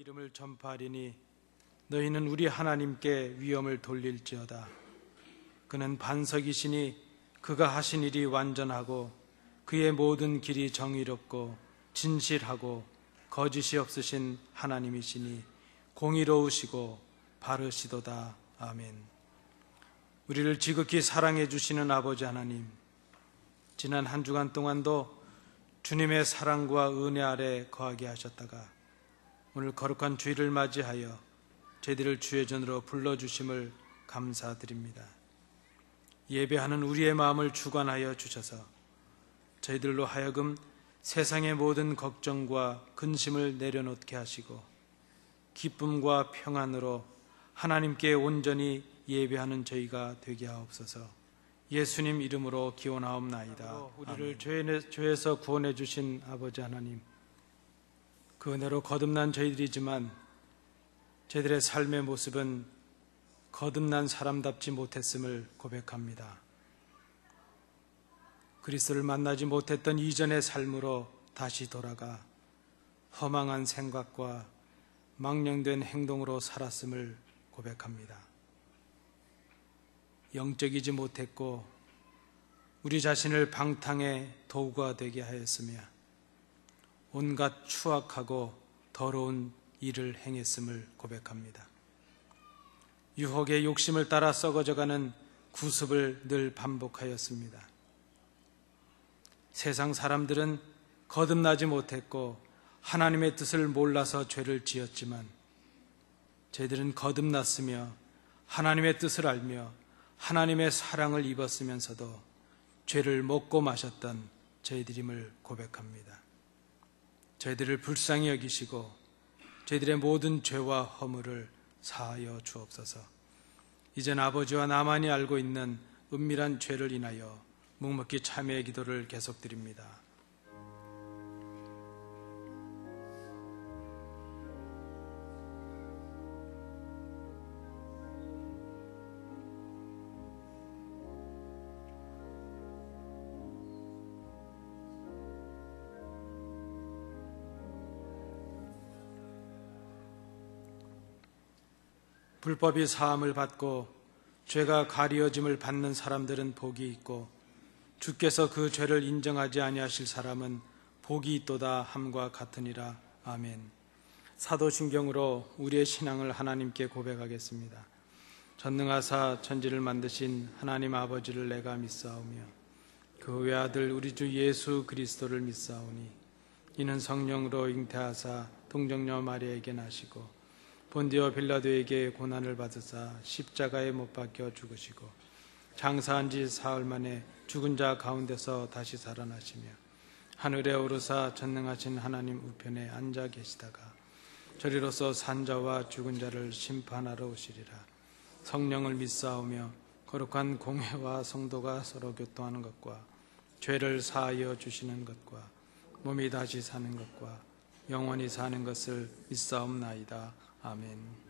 이름을 전파하리니 너희는 우리 하나님께 위엄을 돌릴지어다. 그는 반석이시니 그가 하신 일이 완전하고 그의 모든 길이 정의롭고 진실하고 거짓이 없으신 하나님이시니 공의로우시고 바르시도다. 아멘. 우리를 지극히 사랑해 주시는 아버지 하나님, 지난 한 주간 동안도 주님의 사랑과 은혜 아래 거하게 하셨다가 오늘 거룩한 주일을 맞이하여 저희들을 주의 전으로 불러주심을 감사드립니다. 예배하는 우리의 마음을 주관하여 주셔서 저희들로 하여금 세상의 모든 걱정과 근심을 내려놓게 하시고 기쁨과 평안으로 하나님께 온전히 예배하는 저희가 되게 하옵소서. 예수님 이름으로 기원하옵나이다. 우리를 죄에서 구원해 주신 아버지 하나님, 그 은혜로 거듭난 저희들이지만 저희들의 삶의 모습은 거듭난 사람답지 못했음을 고백합니다. 그리스도를 만나지 못했던 이전의 삶으로 다시 돌아가 허망한 생각과 망령된 행동으로 살았음을 고백합니다. 영적이지 못했고 우리 자신을 방탕의 도구가 되게 하였으며 온갖 추악하고 더러운 일을 행했음을 고백합니다. 유혹의 욕심을 따라 썩어져가는 구습을 늘 반복하였습니다. 세상 사람들은 거듭나지 못했고 하나님의 뜻을 몰라서 죄를 지었지만 저희들은 거듭났으며 하나님의 뜻을 알며 하나님의 사랑을 입었으면서도 죄를 먹고 마셨던 저희들임을 고백합니다. 저희들을 불쌍히 여기시고 저희들의 모든 죄와 허물을 사하여 주옵소서. 이젠 아버지와 나만이 알고 있는 은밀한 죄를 인하여 묵묵히 참회의 기도를 계속드립니다. 불법이 사함을 받고 죄가 가리워짐을 받는 사람들은 복이 있고 주께서 그 죄를 인정하지 아니하실 사람은 복이 있도다 함과 같으니라. 아멘. 사도신경으로 우리의 신앙을 하나님께 고백하겠습니다. 전능하사 천지를 만드신 하나님 아버지를 내가 믿사오며 그 외아들 우리 주 예수 그리스도를 믿사오니 이는 성령으로 잉태하사 동정녀 마리아에게 나시고 본디오 빌라도에게 고난을 받으사 십자가에 못 박혀 죽으시고 장사한 지 사흘 만에 죽은 자 가운데서 다시 살아나시며 하늘에 오르사 전능하신 하나님 우편에 앉아 계시다가 저리로서 산자와 죽은 자를 심판하러 오시리라. 성령을 믿사오며 거룩한 공회와 성도가 서로 교통하는 것과 죄를 사하여 주시는 것과 몸이 다시 사는 것과 영원히 사는 것을 믿사옵나이다. 아멘.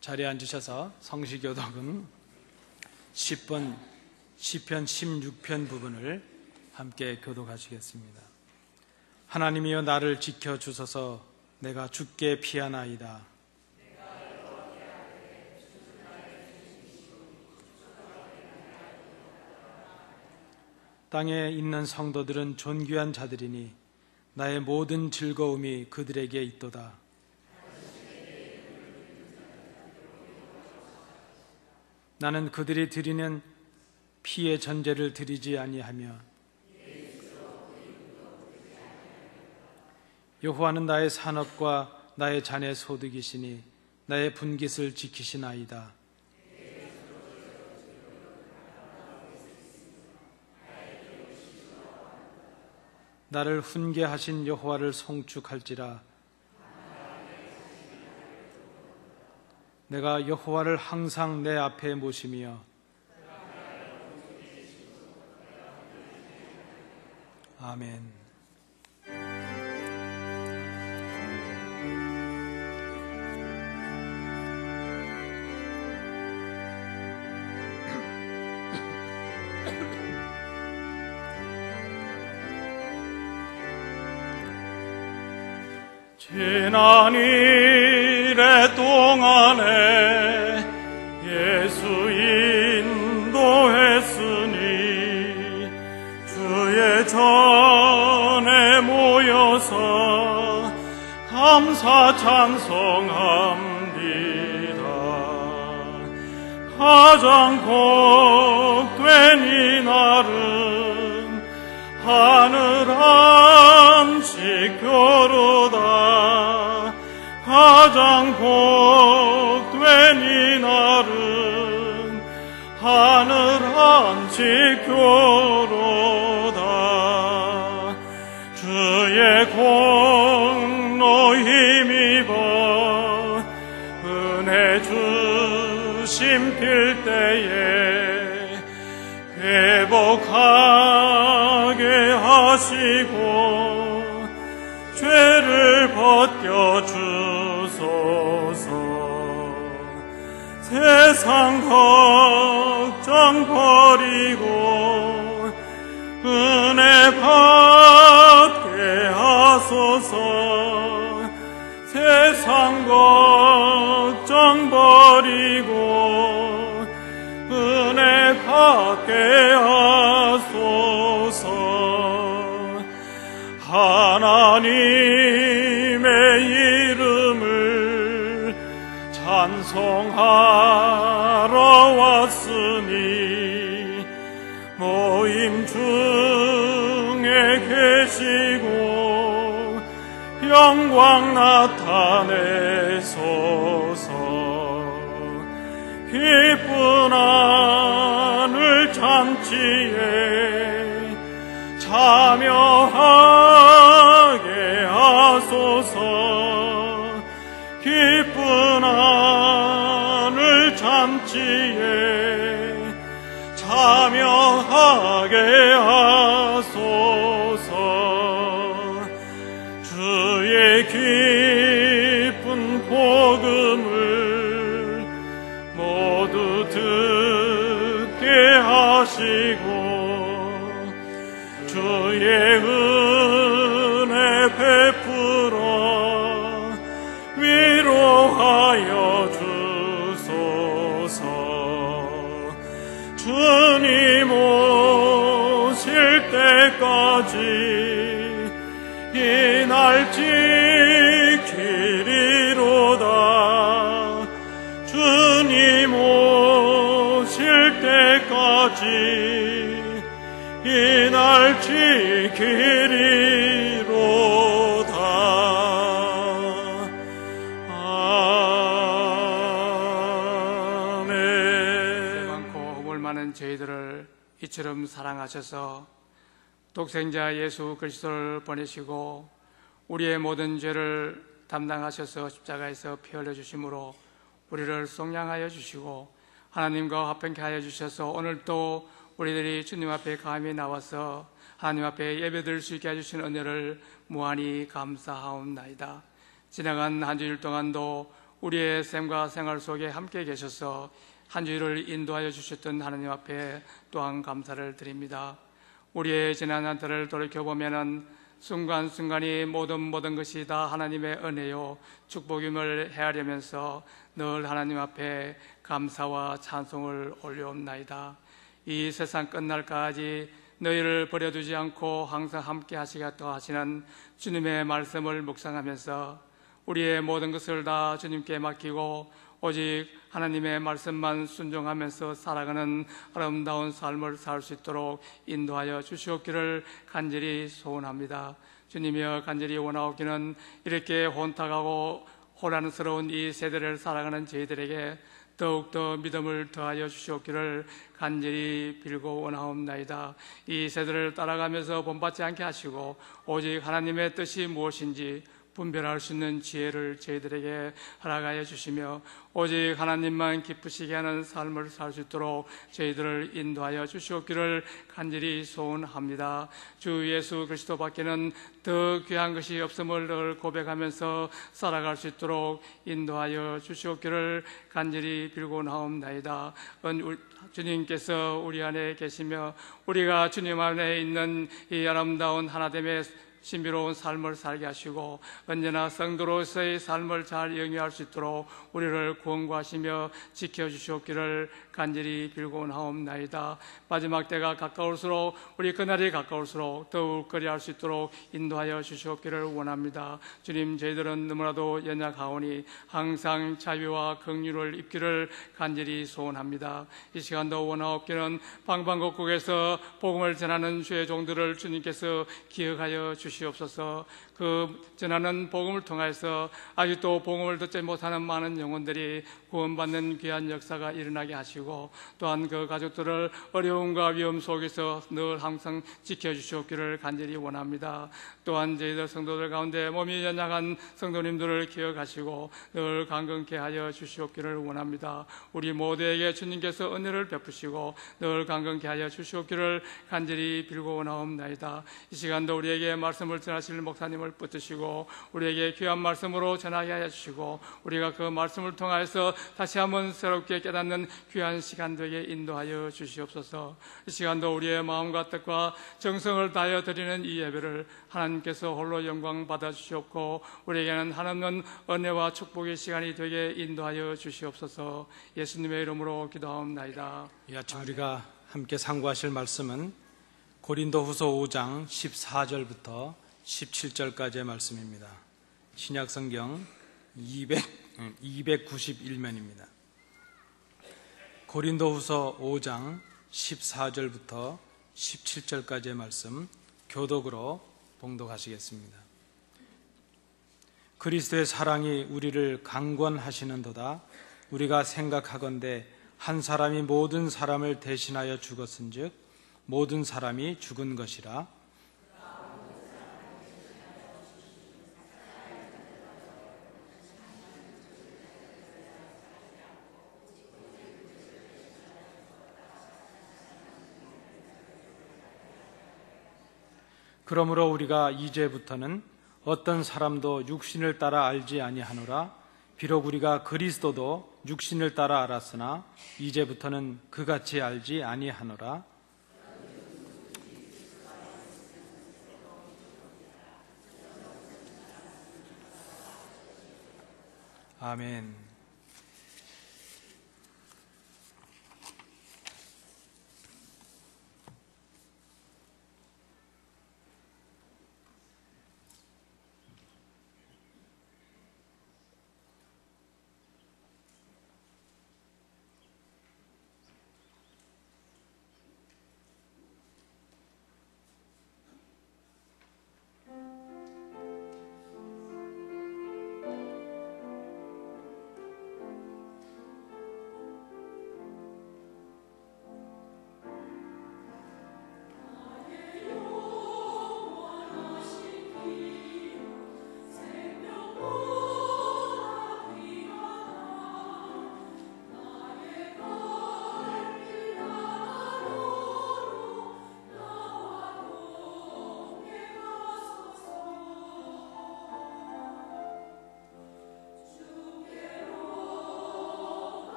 자리에 앉으셔서 성시교독은 10번 시편 16편 부분을 함께 교독하시겠습니다. 하나님이여 나를 지켜주소서. 내가 주께 피하나이다. 땅에 있는 성도들은 존귀한 자들이니 나의 모든 즐거움이 그들에게 있도다. 나는 그들이 드리는 피의 전제를 드리지 아니하며 여호와는 나의 산업과 나의 잔의 소득이시니 나의 분깃을 지키시나이다. 나를 훈계하신 여호와를 송축할지라. 내가 여호와를 항상 내 앞에 모시며 아멘. 지난 이래 동안에 예수 인도했으니 주의 전에 모여서 감사 찬송합니다. 가장 복된 이날은 하늘 안식교로다. 가장 복된 이날은 하늘 안식교로다. 주의 공로 힘입어 은혜 주심 필 때에 회복하게 하시고 죄를 벗겨 주소서. 세상 걱정 버리고 은혜 받게 하소서. 세상 걱정 버리고 은혜 받게 하소서. 하나님의 이름을 찬송하러 왔으니 모임 중에 계시고 영광 나타내소서. 기쁜 하늘 잔치에 참여하게 하소서. 기쁜 하늘 잔치에 참여하게 하소서. 주의 기쁜 복음을 모두 듣게 하시고 주의 은혜 베풀어 위로하여 주소서. 주님 오실 때까지 이 날 지키리로다. 주님 오실 때까지 이 날 지키리로다. 아멘. 많고 허물 많은 저희들을 이처럼 사랑하셔서 독생자 예수 그리스도를 보내시고 우리의 모든 죄를 담당하셔서 십자가에서 피 흘려 주심으로 우리를 속량하여 주시고 하나님과 화평케 하여 주셔서 오늘도 우리들이 주님 앞에 감히 나와서 하나님 앞에 예배드릴 수 있게 해주신 은혜를 무한히 감사하옵나이다. 지나간 한 주일 동안도 우리의 삶과 생활 속에 함께 계셔서 한 주일을 인도하여 주셨던 하나님 앞에 또한 감사를 드립니다. 우리의 지난 한 달을 돌이켜보면 순간순간이 모든 것이 다 하나님의 은혜요 축복임을 헤아리면서 늘 하나님 앞에 감사와 찬송을 올려옵나이다. 이 세상 끝날까지 너희를 버려두지 않고 항상 함께 하시겠다고 하시는 주님의 말씀을 묵상하면서 우리의 모든 것을 다 주님께 맡기고 오직 하나님의 말씀만 순종하면서 살아가는 아름다운 삶을 살 수 있도록 인도하여 주시옵기를 간절히 소원합니다. 주님이여, 간절히 원하옵기는 이렇게 혼탁하고 혼란스러운 이 세대를 살아가는 저희들에게 더욱더 믿음을 더하여 주시옵기를 간절히 빌고 원하옵나이다. 이 세대를 따라가면서 본받지 않게 하시고 오직 하나님의 뜻이 무엇인지 분별할 수 있는 지혜를 저희들에게 허락하여 주시며 오직 하나님만 기쁘시게 하는 삶을 살 수 있도록 저희들을 인도하여 주시옵기를 간절히 소원합니다. 주 예수 그리스도 밖에는 더 귀한 것이 없음을 늘 고백하면서 살아갈 수 있도록 인도하여 주시옵기를 간절히 빌고 나옵나이다. 주님께서 우리 안에 계시며 우리가 주님 안에 있는 이 아름다운 하나됨의 신비로운 삶을 살게 하시고 언제나 성도로서의 삶을 잘 영위할 수 있도록 우리를 구원하시며 지켜주시옵기를 간절히 빌고나옵나이다. 마지막 때가 가까울수록 우리 그날이 가까울수록 더욱 그리할 수 있도록 인도하여 주시옵기를 원합니다. 주님, 저희들은 너무나도 연약하오니 항상 자비와 긍휼을 입기를 간절히 소원합니다. 이 시간도 원하옵기는 방방곡곡에서 복음을 전하는 주의 종들을 주님께서 기억하여 주시옵소서. 그 전하는 복음을 통해서 아직도 복음을 듣지 못하는 많은 영혼들이 구원받는 귀한 역사가 일어나게 하시고 또한 그 가족들을 어려움과 위험 속에서 늘 항상 지켜주시옵기를 간절히 원합니다. 또한 저희들 성도들 가운데 몸이 연약한 성도님들을 기억하시고 늘 강건케 하여 주시옵기를 원합니다. 우리 모두에게 주님께서 은혜를 베푸시고 늘 강건케 하여 주시옵기를 간절히 빌고 원하옵나이다. 이 시간도 우리에게 말씀을 전하실 목사님을 붙드시고 우리에게 귀한 말씀으로 전하게 하여 주시고 우리가 그 말씀을 통하여서 다시 한번 새롭게 깨닫는 귀한 시간 되게 인도하여 주시옵소서. 이 시간도 우리의 마음과 뜻과 정성을 다하여 드리는 이 예배를 하나님께서 홀로 영광 받아 주시옵고 우리에게는 한없는 은혜와 축복의 시간이 되게 인도하여 주시옵소서. 예수님의 이름으로 기도하옵나이다. 이 아침 우리가 함께 상고하실 말씀은 고린도후서 5장 14절부터 17절까지의 말씀입니다. 신약성경 291면입니다. 고린도후서 5장 14절부터 17절까지의 말씀 교독으로 봉독하시겠습니다. 그리스도의 사랑이 우리를 강권하시는도다. 우리가 생각하건대 한 사람이 모든 사람을 대신하여 죽었은즉 모든 사람이 죽은 것이라. 그러므로 우리가 이제부터는 어떤 사람도 육신을 따라 알지 아니하노라. 비록 우리가 그리스도도 육신을 따라 알았으나 이제부터는 그같이 알지 아니하노라. 아멘.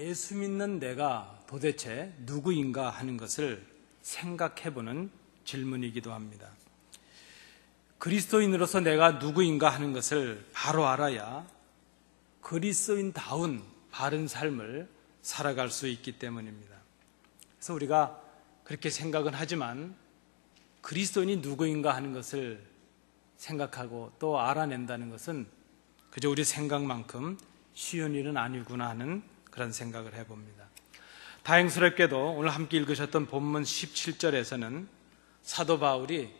예수 믿는 내가 도대체 누구인가 하는 것을 생각해보는 질문이기도 합니다. 그리스도인으로서 내가 누구인가 하는 것을 바로 알아야 그리스도인다운 바른 삶을 살아갈 수 있기 때문입니다. 그래서 우리가 그렇게 생각은 하지만 그리스도인이 누구인가 하는 것을 생각하고 또 알아낸다는 것은 그저 우리 생각만큼 쉬운 일은 아니구나 하는 그런 생각을 해봅니다. 다행스럽게도 오늘 함께 읽으셨던 본문 17절에서는 사도 바울이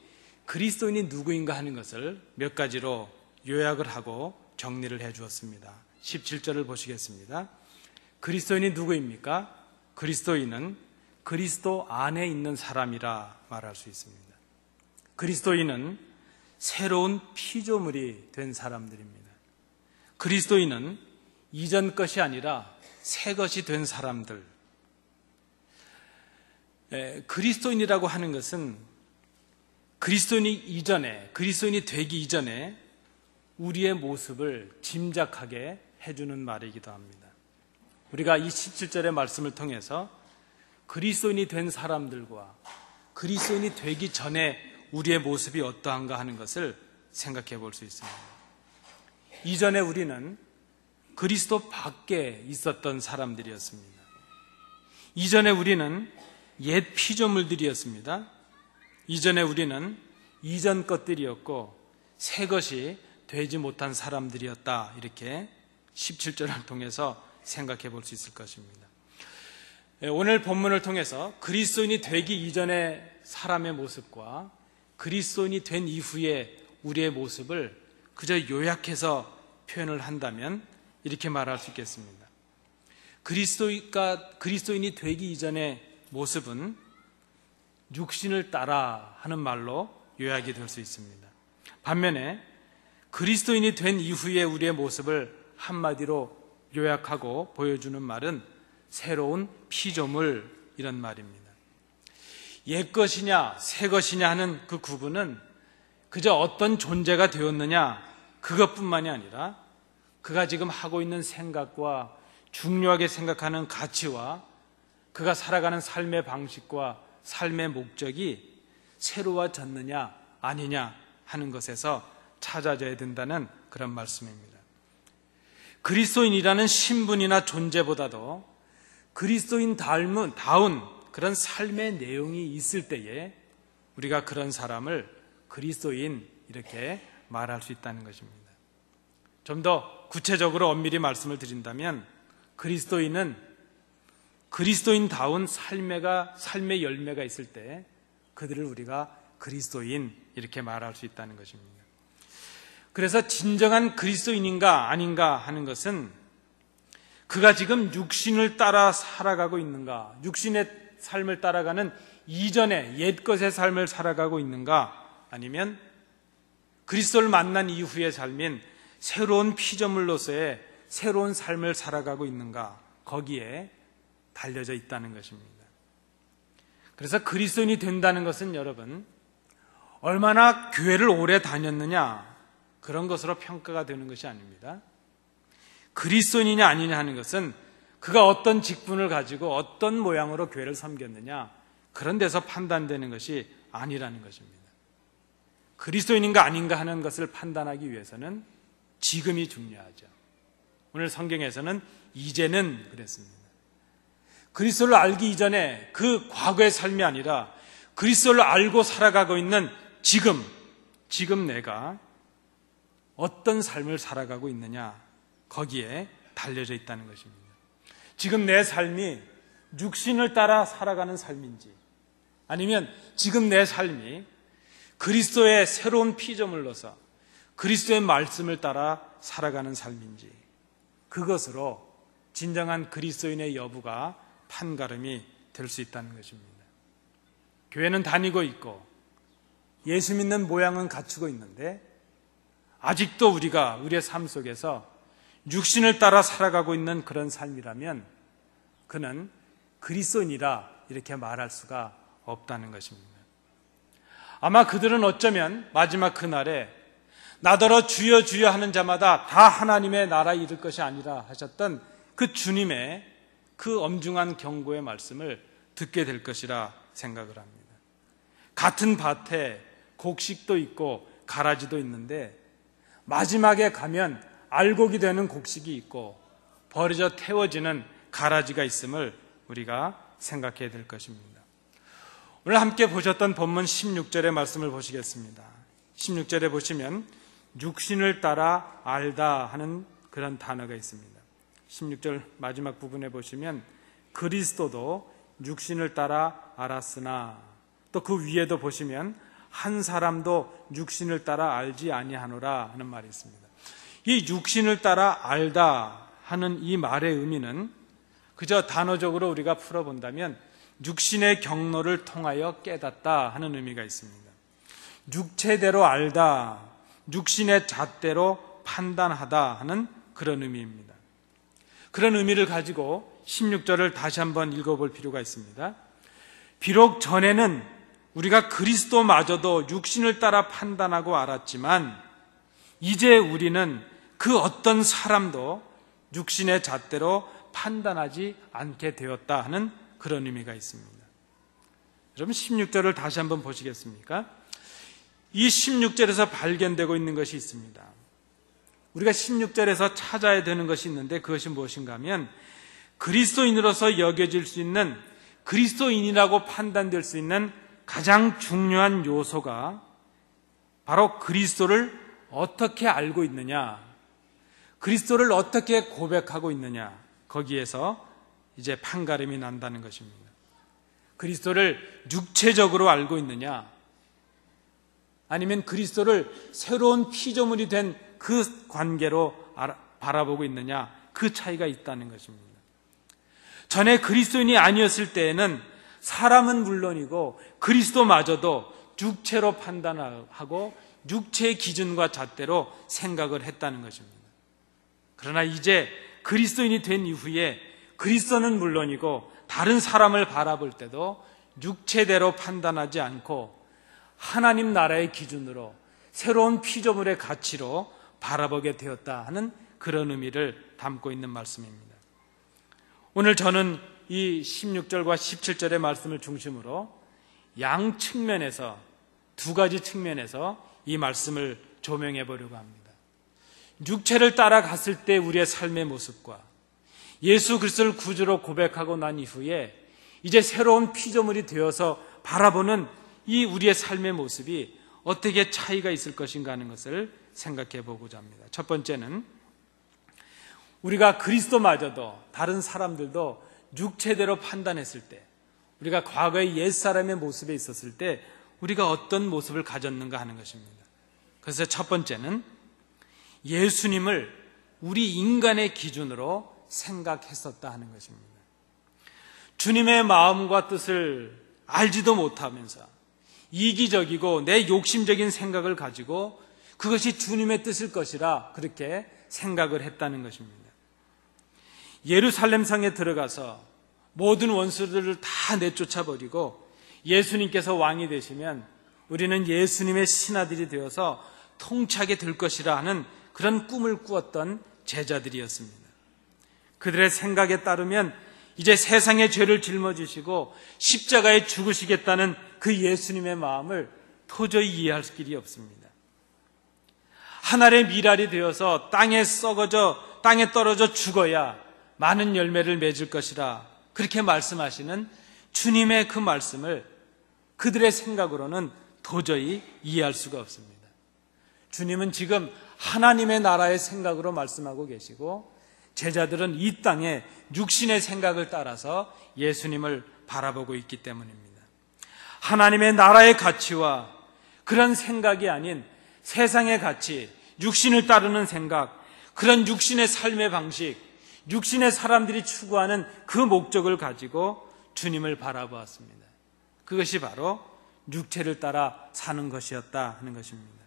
그리스도인이 누구인가 하는 것을 몇 가지로 요약을 하고 정리를 해 주었습니다. 17절을 보시겠습니다. 그리스도인이 누구입니까? 그리스도인은 그리스도 안에 있는 사람이라 말할 수 있습니다. 그리스도인은 새로운 피조물이 된 사람들입니다. 그리스도인은 이전 것이 아니라 새 것이 된 사람들. 그리스도인이라고 하는 것은 그리스도인이 되기 이전에 우리의 모습을 짐작하게 해주는 말이기도 합니다. 우리가 이 17절의 말씀을 통해서 그리스도인이 된 사람들과 그리스도인이 되기 전에 우리의 모습이 어떠한가 하는 것을 생각해 볼 수 있습니다. 이전에 우리는 그리스도 밖에 있었던 사람들이었습니다. 이전에 우리는 옛 피조물들이었습니다. 이전에 우리는 이전 것들이었고 새 것이 되지 못한 사람들이었다. 이렇게 17절을 통해서 생각해 볼 수 있을 것입니다. 오늘 본문을 통해서 그리스도인이 되기 이전의 사람의 모습과 그리스도인이 된 이후의 우리의 모습을 그저 요약해서 표현을 한다면 이렇게 말할 수 있겠습니다. 그리스도인이 되기 이전의 모습은 육신을 따라 하는 말로 요약이 될 수 있습니다. 반면에 그리스도인이 된 이후의 우리의 모습을 한마디로 요약하고 보여주는 말은 새로운 피조물 이런 말입니다. 옛 것이냐 새 것이냐 하는 그 구분은 그저 어떤 존재가 되었느냐 그것뿐만이 아니라 그가 지금 하고 있는 생각과 중요하게 생각하는 가치와 그가 살아가는 삶의 방식과 삶의 목적이 새로워졌느냐 아니냐 하는 것에서 찾아져야 된다는 그런 말씀입니다. 그리스도인이라는 신분이나 존재보다도 그리스도인다운 그런 삶의 내용이 있을 때에 우리가 그런 사람을 그리스도인 이렇게 말할 수 있다는 것입니다. 좀 더 구체적으로 엄밀히 말씀을 드린다면 그리스도인은 그리스도인다운 삶의 열매가 있을 때 그들을 우리가 그리스도인 이렇게 말할 수 있다는 것입니다. 그래서 진정한 그리스도인인가 아닌가 하는 것은 그가 지금 육신을 따라 살아가고 있는가, 육신의 삶을 따라가는 이전의 옛것의 삶을 살아가고 있는가, 아니면 그리스도를 만난 이후의 삶인 새로운 피조물로서의 새로운 삶을 살아가고 있는가, 거기에 달려져 있다는 것입니다. 그래서 그리스도인이 된다는 것은 여러분 얼마나 교회를 오래 다녔느냐 그런 것으로 평가가 되는 것이 아닙니다. 그리스도인이냐 아니냐 하는 것은 그가 어떤 직분을 가지고 어떤 모양으로 교회를 섬겼느냐 그런 데서 판단되는 것이 아니라는 것입니다. 그리스도인인가 아닌가 하는 것을 판단하기 위해서는 지금이 중요하죠. 오늘 성경에서는 이제는 그랬습니다. 그리스도를 알기 이전에 그 과거의 삶이 아니라 그리스도를 알고 살아가고 있는 지금 내가 어떤 삶을 살아가고 있느냐 거기에 달려져 있다는 것입니다. 지금 내 삶이 육신을 따라 살아가는 삶인지 아니면 지금 내 삶이 그리스도의 새로운 피조물로서 그리스도의 말씀을 따라 살아가는 삶인지 그것으로 진정한 그리스도인의 여부가 판가름이 될 수 있다는 것입니다. 교회는 다니고 있고 예수 믿는 모양은 갖추고 있는데 아직도 우리가 우리의 삶 속에서 육신을 따라 살아가고 있는 그런 삶이라면 그는 그리스도인이라 이렇게 말할 수가 없다는 것입니다. 아마 그들은 어쩌면 마지막 그날에 나더러 주여 주여 하는 자마다 다 하나님의 나라에 이를 것이 아니라 하셨던 그 주님의 그 엄중한 경고의 말씀을 듣게 될 것이라 생각을 합니다. 같은 밭에 곡식도 있고 가라지도 있는데 마지막에 가면 알곡이 되는 곡식이 있고 버려져 태워지는 가라지가 있음을 우리가 생각해야 될 것입니다. 오늘 함께 보셨던 본문 16절의 말씀을 보시겠습니다. 16절에 보시면 육신을 따라 알다 하는 그런 단어가 있습니다. 16절 마지막 부분에 보시면 그리스도도 육신을 따라 알았으나, 또 그 위에도 보시면 한 사람도 육신을 따라 알지 아니하노라 하는 말이 있습니다. 이 육신을 따라 알다 하는 이 말의 의미는 그저 단어적으로 우리가 풀어본다면 육신의 경로를 통하여 깨닫다 하는 의미가 있습니다. 육체대로 알다, 육신의 잣대로 판단하다 하는 그런 의미입니다. 그런 의미를 가지고 16절을 다시 한번 읽어볼 필요가 있습니다. 비록 전에는 우리가 그리스도마저도 육신을 따라 판단하고 알았지만 이제 우리는 그 어떤 사람도 육신의 잣대로 판단하지 않게 되었다 하는 그런 의미가 있습니다. 여러분 16절을 다시 한번 보시겠습니까? 이 16절에서 발견되고 있는 것이 있습니다. 우리가 16절에서 찾아야 되는 것이 있는데 그것이 무엇인가 하면 그리스도인으로서 여겨질 수 있는, 그리스도인이라고 판단될 수 있는 가장 중요한 요소가 바로 그리스도를 어떻게 알고 있느냐, 그리스도를 어떻게 고백하고 있느냐, 거기에서 이제 판가름이 난다는 것입니다. 그리스도를 육체적으로 알고 있느냐, 아니면 그리스도를 새로운 피조물이 된 그 관계로 바라보고 있느냐, 그 차이가 있다는 것입니다. 전에 그리스도인이 아니었을 때에는 사람은 물론이고 그리스도마저도 육체로 판단하고 육체의 기준과 잣대로 생각을 했다는 것입니다. 그러나 이제 그리스도인이 된 이후에 그리스도는 물론이고 다른 사람을 바라볼 때도 육체대로 판단하지 않고 하나님 나라의 기준으로 새로운 피조물의 가치로 바라보게 되었다 하는 그런 의미를 담고 있는 말씀입니다. 오늘 저는 이 16절과 17절의 말씀을 중심으로 양 측면에서, 두 가지 측면에서 이 말씀을 조명해 보려고 합니다. 육체를 따라갔을 때 우리의 삶의 모습과 예수 그리스도를 구주로 고백하고 난 이후에 이제 새로운 피조물이 되어서 바라보는 이 우리의 삶의 모습이 어떻게 차이가 있을 것인가 하는 것을 생각해 보고자 합니다. 첫 번째는 우리가 그리스도마저도 다른 사람들도 육체대로 판단했을 때, 우리가 과거의 옛사람의 모습에 있었을 때 우리가 어떤 모습을 가졌는가 하는 것입니다. 그래서 첫 번째는 예수님을 우리 인간의 기준으로 생각했었다 하는 것입니다. 주님의 마음과 뜻을 알지도 못하면서 이기적이고 내 욕심적인 생각을 가지고 그것이 주님의 뜻일 것이라 그렇게 생각을 했다는 것입니다. 예루살렘 성에 들어가서 모든 원수들을 다 내쫓아버리고 예수님께서 왕이 되시면 우리는 예수님의 신하들이 되어서 통치하게 될 것이라 하는 그런 꿈을 꾸었던 제자들이었습니다. 그들의 생각에 따르면 이제 세상의 죄를 짊어지시고 십자가에 죽으시겠다는 그 예수님의 마음을 도저히 이해할 길이 없습니다. 한 알의 밀알이 되어서 땅에 떨어져 죽어야 많은 열매를 맺을 것이라 그렇게 말씀하시는 주님의 그 말씀을 그들의 생각으로는 도저히 이해할 수가 없습니다. 주님은 지금 하나님의 나라의 생각으로 말씀하고 계시고 제자들은 이 땅에 육신의 생각을 따라서 예수님을 바라보고 있기 때문입니다. 하나님의 나라의 가치와 그런 생각이 아닌 세상의 가치, 육신을 따르는 생각, 그런 육신의 삶의 방식, 육신의 사람들이 추구하는 그 목적을 가지고 주님을 바라보았습니다. 그것이 바로 육체를 따라 사는 것이었다 하는 것입니다.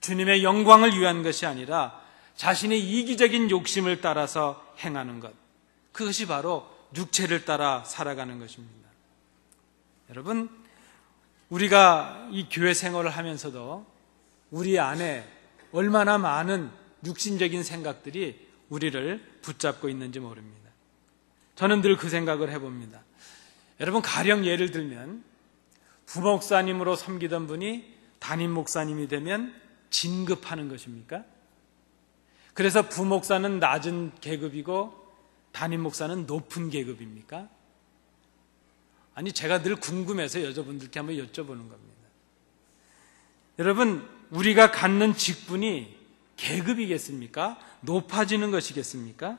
주님의 영광을 위한 것이 아니라 자신의 이기적인 욕심을 따라서 행하는 것, 그것이 바로 육체를 따라 살아가는 것입니다. 여러분, 우리가 이 교회 생활을 하면서도 우리 안에 얼마나 많은 육신적인 생각들이 우리를 붙잡고 있는지 모릅니다. 저는 늘 그 생각을 해봅니다. 여러분, 가령 예를 들면 부목사님으로 섬기던 분이 담임 목사님이 되면 진급하는 것입니까? 그래서 부목사는 낮은 계급이고 담임 목사는 높은 계급입니까? 아니, 제가 늘 궁금해서 여자분들께 한번 여쭤보는 겁니다. 여러분, 우리가 갖는 직분이 계급이겠습니까? 높아지는 것이겠습니까?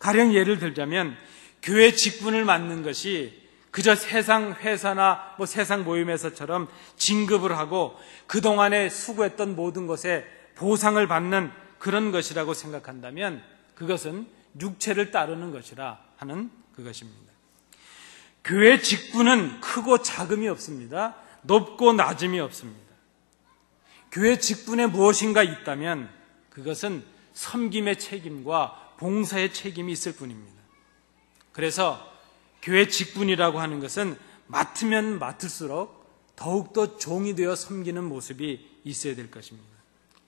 가령 예를 들자면 교회 직분을 맡는 것이 그저 세상 회사나 세상 모임에서처럼 진급을 하고 그동안에 수고했던 모든 것에 보상을 받는 그런 것이라고 생각한다면 그것은 육체를 따르는 것이라 하는 그것입니다. 교회 직분은 크고 작음이 없습니다. 높고 낮음이 없습니다. 교회 직분에 무엇인가 있다면 그것은 섬김의 책임과 봉사의 책임이 있을 뿐입니다. 그래서 교회 직분이라고 하는 것은 맡으면 맡을수록 더욱더 종이 되어 섬기는 모습이 있어야 될 것입니다.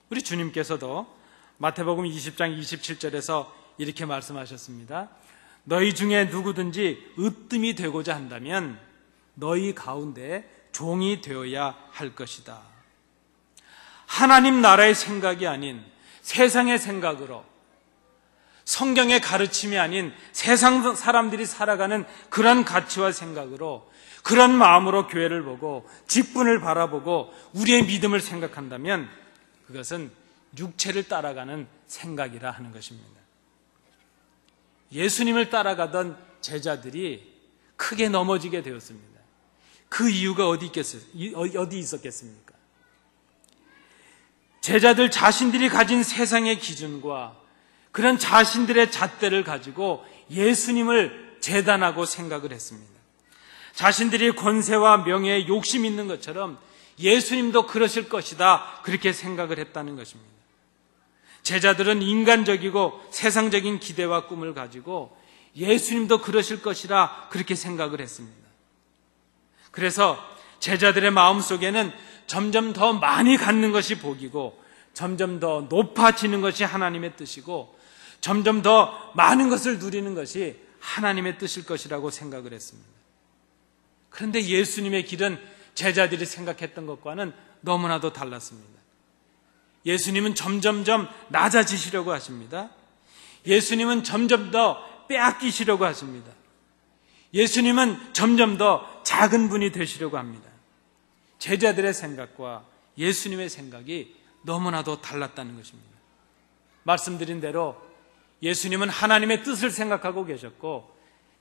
우리 주님께서도 마태복음 20장 27절에서 이렇게 말씀하셨습니다. 너희 중에 누구든지 으뜸이 되고자 한다면 너희 가운데 종이 되어야 할 것이다. 하나님 나라의 생각이 아닌 세상의 생각으로, 성경의 가르침이 아닌 세상 사람들이 살아가는 그런 가치와 생각으로, 그런 마음으로 교회를 보고 직분을 바라보고 우리의 믿음을 생각한다면 그것은 육체를 따라가는 생각이라 하는 것입니다. 예수님을 따라가던 제자들이 크게 넘어지게 되었습니다. 그 이유가 어디 있었겠습니까? 제자들 자신들이 가진 세상의 기준과 그런 자신들의 잣대를 가지고 예수님을 재단하고 생각을 했습니다. 자신들이 권세와 명예에 욕심 있는 것처럼 예수님도 그러실 것이다, 그렇게 생각을 했다는 것입니다. 제자들은 인간적이고 세상적인 기대와 꿈을 가지고 예수님도 그러실 것이라 그렇게 생각을 했습니다. 그래서 제자들의 마음속에는 점점 더 많이 갖는 것이 복이고 점점 더 높아지는 것이 하나님의 뜻이고 점점 더 많은 것을 누리는 것이 하나님의 뜻일 것이라고 생각을 했습니다. 그런데 예수님의 길은 제자들이 생각했던 것과는 너무나도 달랐습니다. 예수님은 점점점 낮아지시려고 하십니다. 예수님은 점점 더 빼앗기시려고 하십니다. 예수님은 점점 더 작은 분이 되시려고 합니다. 제자들의 생각과 예수님의 생각이 너무나도 달랐다는 것입니다. 말씀드린 대로 예수님은 하나님의 뜻을 생각하고 계셨고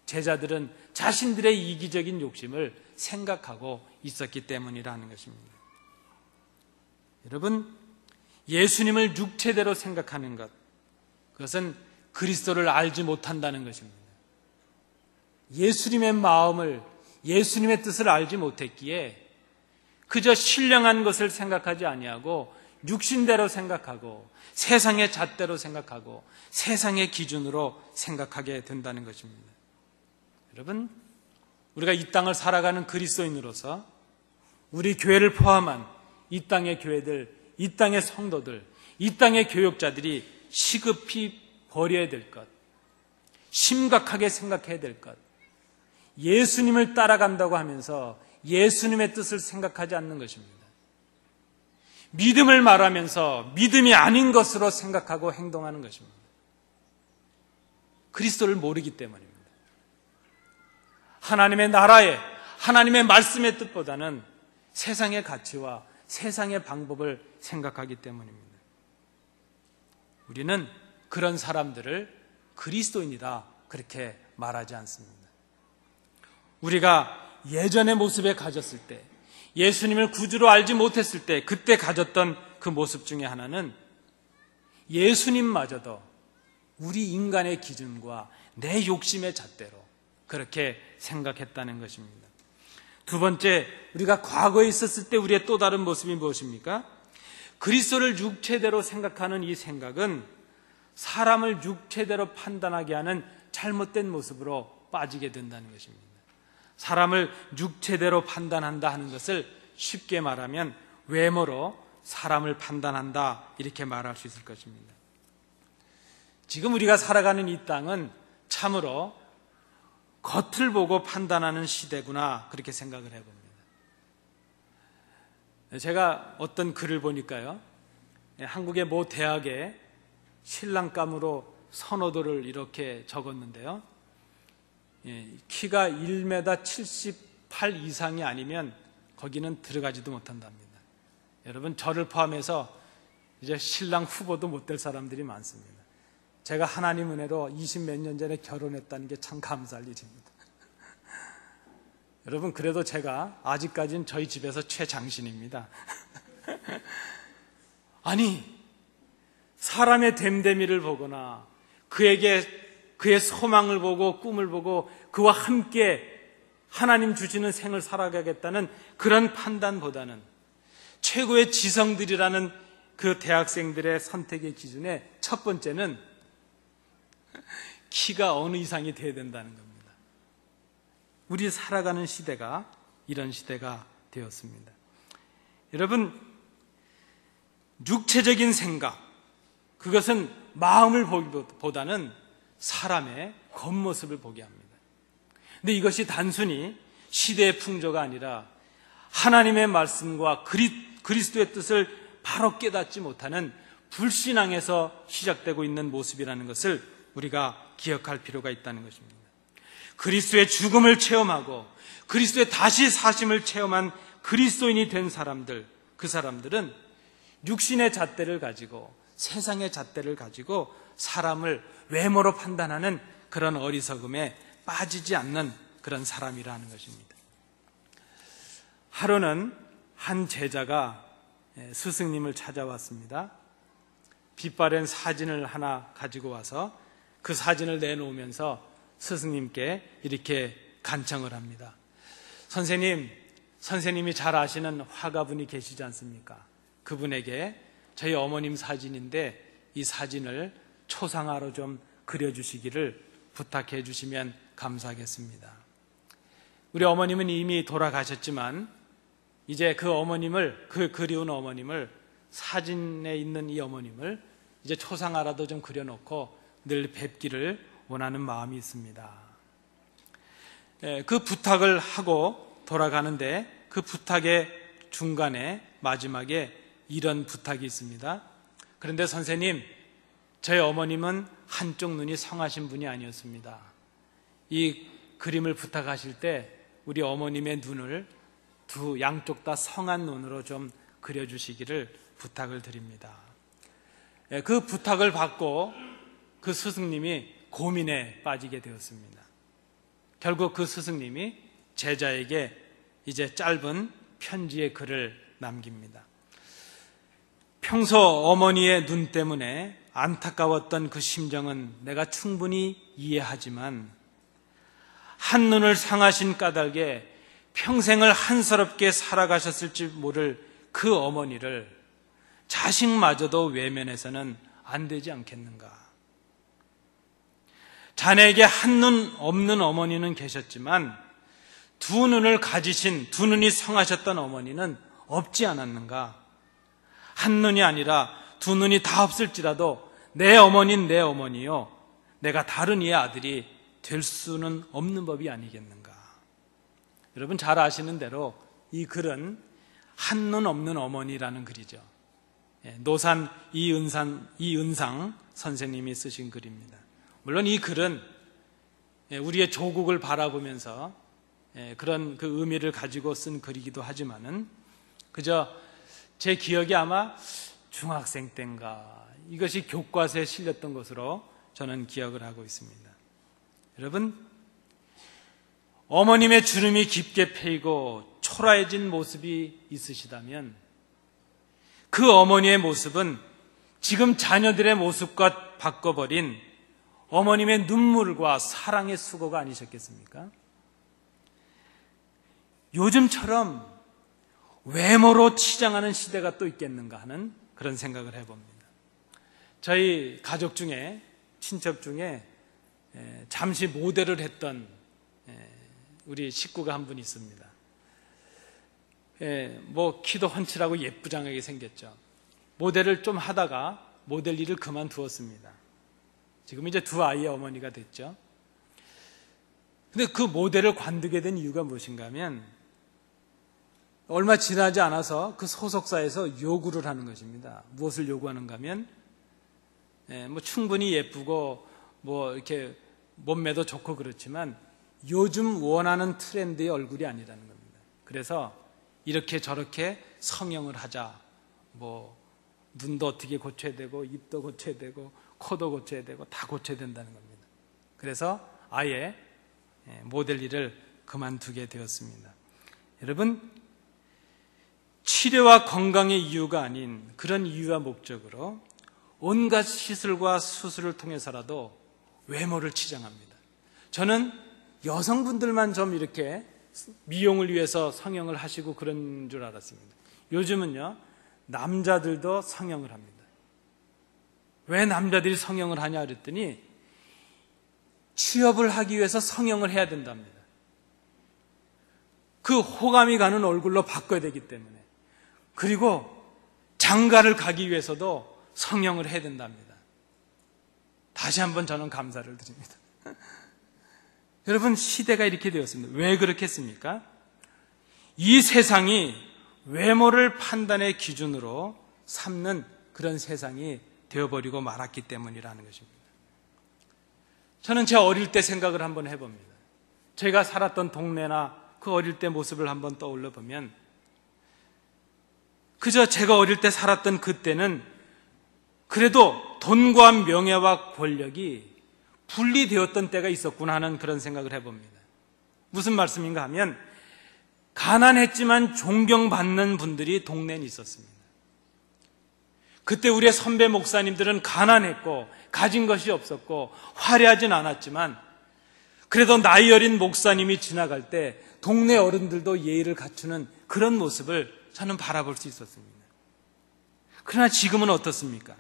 제자들은 자신들의 이기적인 욕심을 생각하고 있었기 때문이라는 것입니다. 여러분, 예수님을 육체대로 생각하는 것, 그것은 그리스도를 알지 못한다는 것입니다. 예수님의 마음을, 예수님의 뜻을 알지 못했기에 그저 신령한 것을 생각하지 아니하고 육신대로 생각하고 세상의 잣대로 생각하고 세상의 기준으로 생각하게 된다는 것입니다. 여러분, 우리가 이 땅을 살아가는 그리스도인으로서 우리 교회를 포함한 이 땅의 교회들, 이 땅의 성도들, 이 땅의 교역자들이 시급히 버려야 될 것, 심각하게 생각해야 될 것, 예수님을 따라간다고 하면서 예수님의 뜻을 생각하지 않는 것입니다. 믿음을 말하면서 믿음이 아닌 것으로 생각하고 행동하는 것입니다. 그리스도를 모르기 때문입니다. 하나님의 나라의, 하나님의 말씀의 뜻보다는 세상의 가치와 세상의 방법을 생각하기 때문입니다. 우리는 그런 사람들을 그리스도인이다, 그렇게 말하지 않습니다. 우리가 예전의 모습에 가졌을 때, 예수님을 구주로 알지 못했을 때 그때 가졌던 그 모습 중에 하나는 예수님마저도 우리 인간의 기준과 내 욕심의 잣대로 그렇게 생각했다는 것입니다. 두 번째, 우리가 과거에 있었을 때 우리의 또 다른 모습이 무엇입니까? 그리스도를 육체대로 생각하는 이 생각은 사람을 육체대로 판단하게 하는 잘못된 모습으로 빠지게 된다는 것입니다. 사람을 육체대로 판단한다 하는 것을 쉽게 말하면 외모로 사람을 판단한다, 이렇게 말할 수 있을 것입니다. 지금 우리가 살아가는 이 땅은 참으로 겉을 보고 판단하는 시대구나, 그렇게 생각을 해봅니다. 제가 어떤 글을 보니까요, 한국의 모 대학에 신랑감으로 선호도를 이렇게 적었는데요, 키가 1m 78 이상이 아니면 거기는 들어가지도 못한답니다. 여러분, 저를 포함해서 이제 신랑 후보도 못 될 사람들이 많습니다. 제가 하나님 은혜로 20몇 년 전에 결혼했다는 게 참 감사할 일입니다. 여러분, 그래도 제가 아직까지는 저희 집에서 최장신입니다. 아니, 사람의 됨됨이를 보거나 그에게 그의 소망을 보고 꿈을 보고 그와 함께 하나님 주시는 생을 살아가겠다는 그런 판단보다는 최고의 지성들이라는 그 대학생들의 선택의 기준에 첫 번째는 키가 어느 이상이 돼야 된다는 겁니다. 우리 살아가는 시대가 이런 시대가 되었습니다. 여러분, 육체적인 생각, 그것은 마음을 보기보다는 사람의 겉모습을 보게 합니다. 근데 이것이 단순히 시대의 풍조가 아니라 하나님의 말씀과 그리스도의 뜻을 바로 깨닫지 못하는 불신앙에서 시작되고 있는 모습이라는 것을 우리가 기억할 필요가 있다는 것입니다. 그리스도의 죽음을 체험하고 그리스도의 다시 사심을 체험한 그리스도인이 된 사람들, 그 사람들은 육신의 잣대를 가지고 세상의 잣대를 가지고 사람을 외모로 판단하는 그런 어리석음에 빠지지 않는 그런 사람이라는 것입니다. 하루는 한 제자가 스승님을 찾아왔습니다. 빛바랜 사진을 하나 가지고 와서 그 사진을 내놓으면서 스승님께 이렇게 간청을 합니다. 선생님이 잘 아시는 화가분이 계시지 않습니까? 그분에게 저희 어머님 사진인데 이 사진을 초상화로 좀 그려주시기를 부탁해 주시면 감사하겠습니다. 우리 어머님은 이미 돌아가셨지만 이제 그 어머님을, 그 그리운 어머님을, 사진에 있는 이 어머님을 이제 초상화라도 좀 그려놓고 늘 뵙기를 원하는 마음이 있습니다. 그 부탁을 하고 돌아가는데 그 부탁의 중간에 마지막에 이런 부탁이 있습니다. 그런데 선생님, 저희 어머님은 한쪽 눈이 성하신 분이 아니었습니다. 이 그림을 부탁하실 때 우리 어머님의 눈을 두 양쪽 다 성한 눈으로 좀 그려주시기를 부탁을 드립니다. 그 부탁을 받고 그 스승님이 고민에 빠지게 되었습니다. 결국 그 스승님이 제자에게 이제 짧은 편지의 글을 남깁니다. 평소 어머니의 눈 때문에 안타까웠던 그 심정은 내가 충분히 이해하지만 한눈을 상하신 까닭에 평생을 한스럽게 살아가셨을지 모를 그 어머니를 자식마저도 외면해서는 안 되지 않겠는가. 자네에게 한눈 없는 어머니는 계셨지만 두 눈을 가지신, 두 눈이 성하셨던 어머니는 없지 않았는가. 한눈이 아니라 두 눈이 다 없을지라도 내 어머니는 내 어머니요, 내가 다른 이의 아들이 될 수는 없는 법이 아니겠는가. 여러분 잘 아시는 대로 이 글은 한눈 없는 어머니라는 글이죠. 노산 이은상 선생님이 쓰신 글입니다. 물론 이 글은 우리의 조국을 바라보면서 그런 그 의미를 가지고 쓴 글이기도 하지만은 그저 제 기억이 아마 중학생 때인가 이것이 교과서에 실렸던 것으로 저는 기억을 하고 있습니다. 여러분, 어머님의 주름이 깊게 패이고 초라해진 모습이 있으시다면 그 어머니의 모습은 지금 자녀들의 모습과 바꿔버린 어머님의 눈물과 사랑의 수고가 아니셨겠습니까? 요즘처럼 외모로 치장하는 시대가 또 있겠는가 하는 그런 생각을 해봅니다. 저희 가족 중에, 친척 중에 잠시 모델을 했던 우리 식구가 한 분 있습니다. 뭐 키도 훤칠하고 예쁘장하게 생겼죠. 모델을 좀 하다가 모델 일을 그만두었습니다. 지금 이제 두 아이의 어머니가 됐죠. 근데 그 모델을 관두게 된 이유가 무엇인가 하면 얼마 지나지 않아서 그 소속사에서 요구를 하는 것입니다. 무엇을 요구하는가 하면 뭐 충분히 예쁘고 뭐 이렇게 몸매도 좋고 그렇지만 요즘 원하는 트렌드의 얼굴이 아니라는 겁니다. 그래서 이렇게 저렇게 성형을 하자. 뭐 눈도 어떻게 고쳐야 되고 입도 고쳐야 되고 코도 고쳐야 되고 다 고쳐야 된다는 겁니다. 그래서 아예 모델 일을 그만두게 되었습니다. 여러분, 치료와 건강의 이유가 아닌 그런 이유와 목적으로 온갖 시술과 수술을 통해서라도 외모를 치장합니다. 저는 여성분들만 좀 이렇게 미용을 위해서 성형을 하시고 그런 줄 알았습니다. 요즘은요, 남자들도 성형을 합니다. 왜 남자들이 성형을 하냐 그랬더니 취업을 하기 위해서 성형을 해야 된답니다. 그 호감이 가는 얼굴로 바꿔야 되기 때문에. 그리고 장가를 가기 위해서도 성형을 해야 된답니다. 다시 한번 저는 감사를 드립니다. 여러분, 시대가 이렇게 되었습니다. 왜 그렇겠습니까? 이 세상이 외모를 판단의 기준으로 삼는 그런 세상이 되어버리고 말았기 때문이라는 것입니다. 저는 제 어릴 때 생각을 한번 해봅니다. 제가 살았던 동네나 그 어릴 때 모습을 한번 떠올려 보면 그저 제가 어릴 때 살았던 그때는 그래도 돈과 명예와 권력이 분리되었던 때가 있었구나 하는 그런 생각을 해봅니다. 무슨 말씀인가 하면 가난했지만 존경받는 분들이 동네에 있었습니다. 그때 우리의 선배 목사님들은 가난했고 가진 것이 없었고 화려하진 않았지만 그래도 나이 어린 목사님이 지나갈 때 동네 어른들도 예의를 갖추는 그런 모습을 저는 바라볼 수 있었습니다. 그러나 지금은 어떻습니까?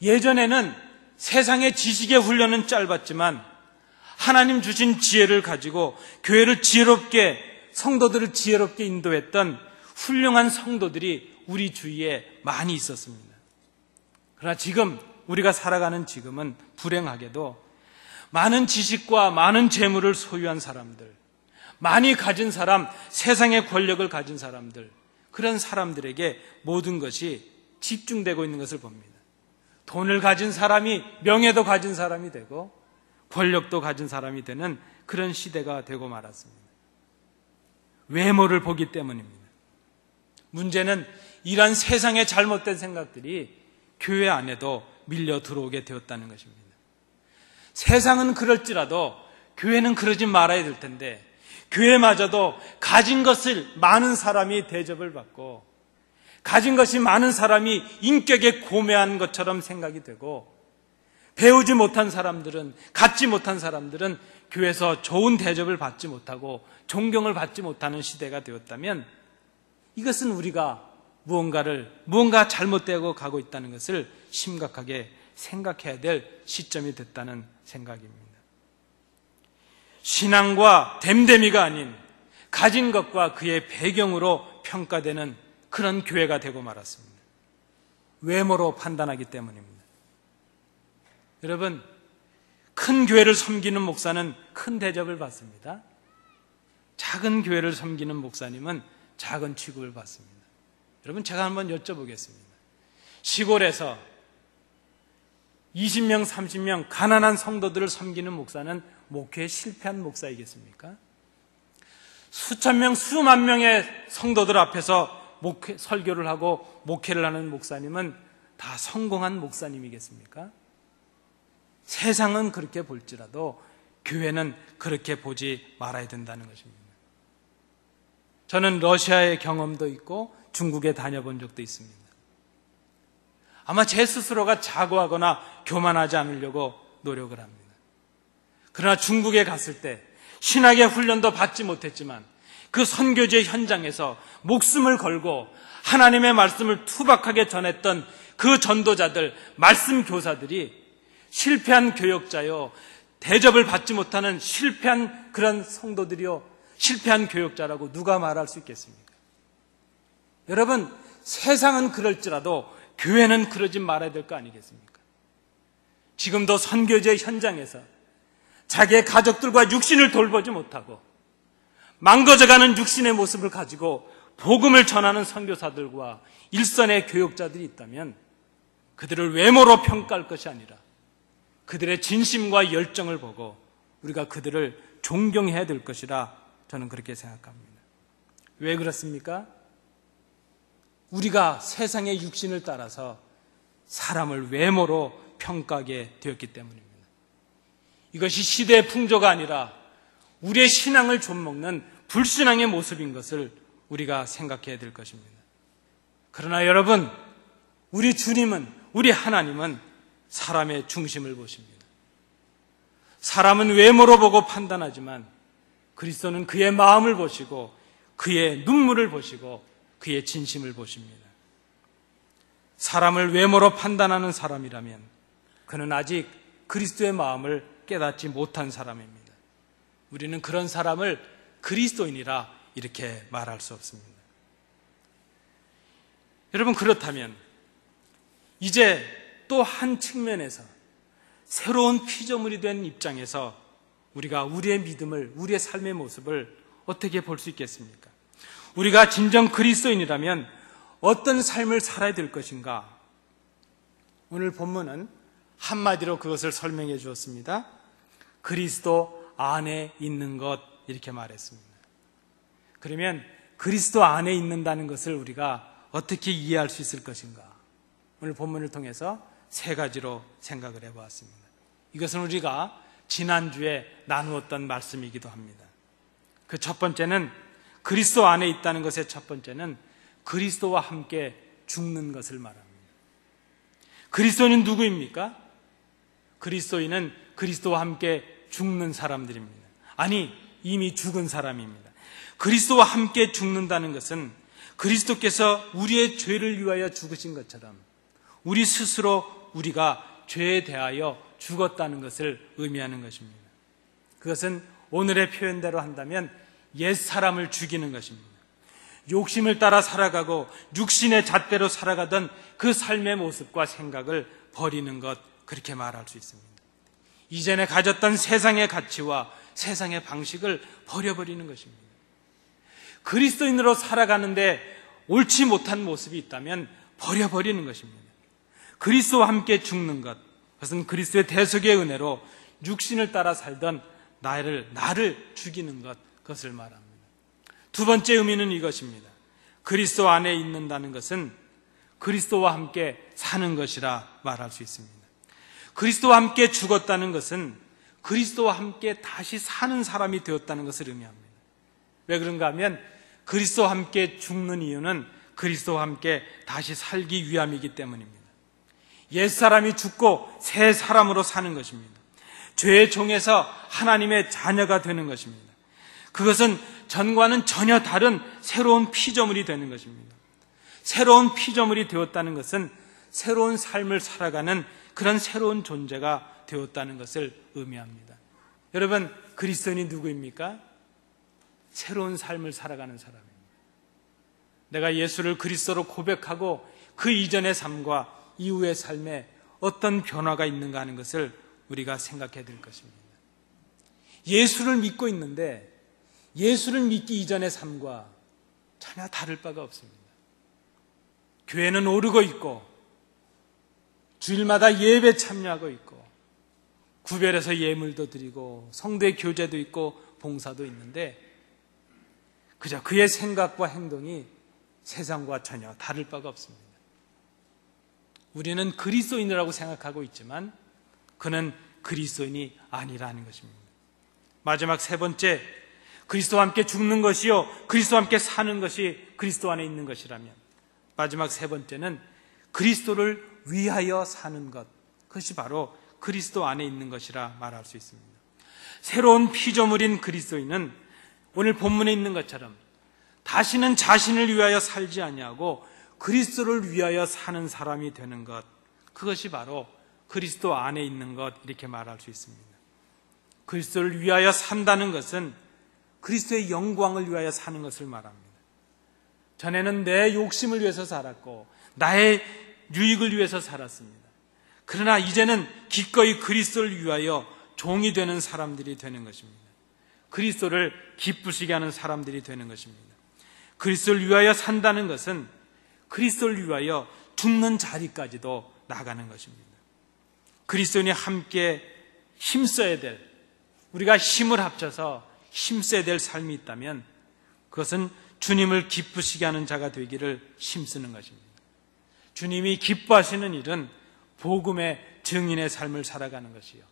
예전에는 세상의 지식의 훈련은 짧았지만 하나님 주신 지혜를 가지고 교회를 지혜롭게, 성도들을 지혜롭게 인도했던 훌륭한 성도들이 우리 주위에 많이 있었습니다. 그러나 지금 우리가 살아가는 지금은 불행하게도 많은 지식과 많은 재물을 소유한 사람들, 많이 가진 사람, 세상의 권력을 가진 사람들, 그런 사람들에게 모든 것이 집중되고 있는 것을 봅니다. 돈을 가진 사람이 명예도 가진 사람이 되고 권력도 가진 사람이 되는 그런 시대가 되고 말았습니다. 외모를 보기 때문입니다. 문제는 이러한 세상의 잘못된 생각들이 교회 안에도 밀려 들어오게 되었다는 것입니다. 세상은 그럴지라도 교회는 그러지 말아야 될 텐데 교회마저도 가진 것을 많은 사람이 대접을 받고 가진 것이 많은 사람이 인격에 고매한 것처럼 생각이 되고 배우지 못한 사람들은, 갖지 못한 사람들은 교회에서 좋은 대접을 받지 못하고 존경을 받지 못하는 시대가 되었다면 이것은 우리가 무언가 잘못되고 가고 있다는 것을 심각하게 생각해야 될 시점이 됐다는 생각입니다. 신앙과 됨됨이가 아닌 가진 것과 그의 배경으로 평가되는 그런 교회가 되고 말았습니다. 외모로 판단하기 때문입니다. 여러분, 큰 교회를 섬기는 목사는 큰 대접을 받습니다. 작은 교회를 섬기는 목사님은 작은 취급을 받습니다. 여러분, 제가 한번 여쭤보겠습니다. 시골에서 20명, 30명 가난한 성도들을 섬기는 목사는 목회에 실패한 목사이겠습니까? 수천 명, 수만 명의 성도들 앞에서 설교를 하고 목회를 하는 목사님은 다 성공한 목사님이겠습니까? 세상은 그렇게 볼지라도 교회는 그렇게 보지 말아야 된다는 것입니다. 저는 러시아의 경험도 있고 중국에 다녀본 적도 있습니다. 아마 제 스스로가 자고하거나 교만하지 않으려고 노력을 합니다. 그러나 중국에 갔을 때 신학의 훈련도 받지 못했지만 그 선교제 현장에서 목숨을 걸고 하나님의 말씀을 투박하게 전했던 그 전도자들, 말씀 교사들이 실패한 교역자요, 대접을 받지 못하는 실패한 그런 성도들이요, 실패한 교역자라고 누가 말할 수 있겠습니까? 여러분, 세상은 그럴지라도 교회는 그러지 말아야 될 거 아니겠습니까? 지금도 선교제 현장에서 자기의 가족들과 육신을 돌보지 못하고 망가져가는 육신의 모습을 가지고 복음을 전하는 선교사들과 일선의 교역자들이 있다면 그들을 외모로 평가할 것이 아니라 그들의 진심과 열정을 보고 우리가 그들을 존경해야 될 것이라 저는 그렇게 생각합니다. 왜 그렇습니까? 우리가 세상의 육신을 따라서 사람을 외모로 평가하게 되었기 때문입니다. 이것이 시대의 풍조가 아니라 우리의 신앙을 좀먹는 불신앙의 모습인 것을 우리가 생각해야 될 것입니다. 그러나 여러분, 우리 주님은, 우리 하나님은 사람의 중심을 보십니다. 사람은 외모로 보고 판단하지만 그리스도는 그의 마음을 보시고 그의 눈물을 보시고 그의 진심을 보십니다. 사람을 외모로 판단하는 사람이라면 그는 아직 그리스도의 마음을 깨닫지 못한 사람입니다. 우리는 그런 사람을 그리스도인이라 이렇게 말할 수 없습니다. 여러분, 그렇다면 이제 또 한 측면에서 새로운 피조물이 된 입장에서 우리가 우리의 믿음을, 우리의 삶의 모습을 어떻게 볼 수 있겠습니까? 우리가 진정 그리스도인이라면 어떤 삶을 살아야 될 것인가? 오늘 본문은 한마디로 그것을 설명해 주었습니다. 그리스도 안에 있는 것, 이렇게 말했습니다. 그러면 그리스도 안에 있는다는 것을 우리가 어떻게 이해할 수 있을 것인가? 오늘 본문을 통해서 세 가지로 생각을 해보았습니다. 이것은 우리가 지난주에 나누었던 말씀이기도 합니다. 그 첫 번째는, 그리스도 안에 있다는 것의 첫 번째는 그리스도와 함께 죽는 것을 말합니다. 그리스도인은 누구입니까? 그리스도인은 그리스도와 함께 죽는 사람들입니다. 아니, 이미 죽은 사람입니다. 그리스도와 함께 죽는다는 것은 그리스도께서 우리의 죄를 위하여 죽으신 것처럼 우리 스스로 우리가 죄에 대하여 죽었다는 것을 의미하는 것입니다. 그것은 오늘의 표현대로 한다면 옛사람을 죽이는 것입니다. 욕심을 따라 살아가고 육신의 잣대로 살아가던 그 삶의 모습과 생각을 버리는 것, 그렇게 말할 수 있습니다. 이전에 가졌던 세상의 가치와 세상의 방식을 버려버리는 것입니다. 그리스도인으로 살아가는데 옳지 못한 모습이 있다면 버려버리는 것입니다. 그리스도와 함께 죽는 것, 그것은 그리스도의 대속의 은혜로 육신을 따라 살던 나를 죽이는 것, 그것을 말합니다. 두 번째 의미는 이것입니다. 그리스도 안에 있는다는 것은 그리스도와 함께 사는 것이라 말할 수 있습니다. 그리스도와 함께 죽었다는 것은 그리스도와 함께 다시 사는 사람이 되었다는 것을 의미합니다. 왜 그런가 하면 그리스도와 함께 죽는 이유는 그리스도와 함께 다시 살기 위함이기 때문입니다. 옛사람이 죽고 새 사람으로 사는 것입니다. 죄의 종에서 하나님의 자녀가 되는 것입니다. 그것은 전과는 전혀 다른 새로운 피조물이 되는 것입니다. 새로운 피조물이 되었다는 것은 새로운 삶을 살아가는 그런 새로운 존재가 되었다는 것을 의미합니다. 여러분, 그리스도인이 누구입니까? 새로운 삶을 살아가는 사람입니다. 내가 예수를 그리스도로 고백하고 그 이전의 삶과 이후의 삶에 어떤 변화가 있는가 하는 것을 우리가 생각해야 될 것입니다. 예수를 믿고 있는데 예수를 믿기 이전의 삶과 전혀 다를 바가 없습니다. 교회는 오르고 있고 주일마다 예배 참여하고 있고 구별해서 예물도 드리고 성도의 교제도 있고 봉사도 있는데 그저 그의 생각과 행동이 세상과 전혀 다를 바가 없습니다. 우리는 그리스도인이라고 생각하고 있지만 그는 그리스도인이 아니라는 것입니다. 마지막 세 번째, 그리스도와 함께 죽는 것이요 그리스도와 함께 사는 것이 그리스도 안에 있는 것이라면 마지막 세 번째는 그리스도를 위하여 사는 것, 그것이 바로 그리스도 안에 있는 것이라 말할 수 있습니다. 새로운 피조물인 그리스도인은 오늘 본문에 있는 것처럼 다시는 자신을 위하여 살지 아니하고 그리스도를 위하여 사는 사람이 되는 것, 그것이 바로 그리스도 안에 있는 것, 이렇게 말할 수 있습니다. 그리스도를 위하여 산다는 것은 그리스도의 영광을 위하여 사는 것을 말합니다. 전에는 내 욕심을 위해서 살았고 나의 유익을 위해서 살았습니다. 그러나 이제는 기꺼이 그리스도를 위하여 종이 되는 사람들이 되는 것입니다. 그리스도를 기쁘시게 하는 사람들이 되는 것입니다. 그리스도를 위하여 산다는 것은 그리스도를 위하여 죽는 자리까지도 나가는 것입니다. 그리스도인이 함께 힘써야 될, 우리가 힘을 합쳐서 힘써야 될 삶이 있다면 그것은 주님을 기쁘시게 하는 자가 되기를 힘쓰는 것입니다. 주님이 기뻐하시는 일은 복음의 증인의 삶을 살아가는 것이요,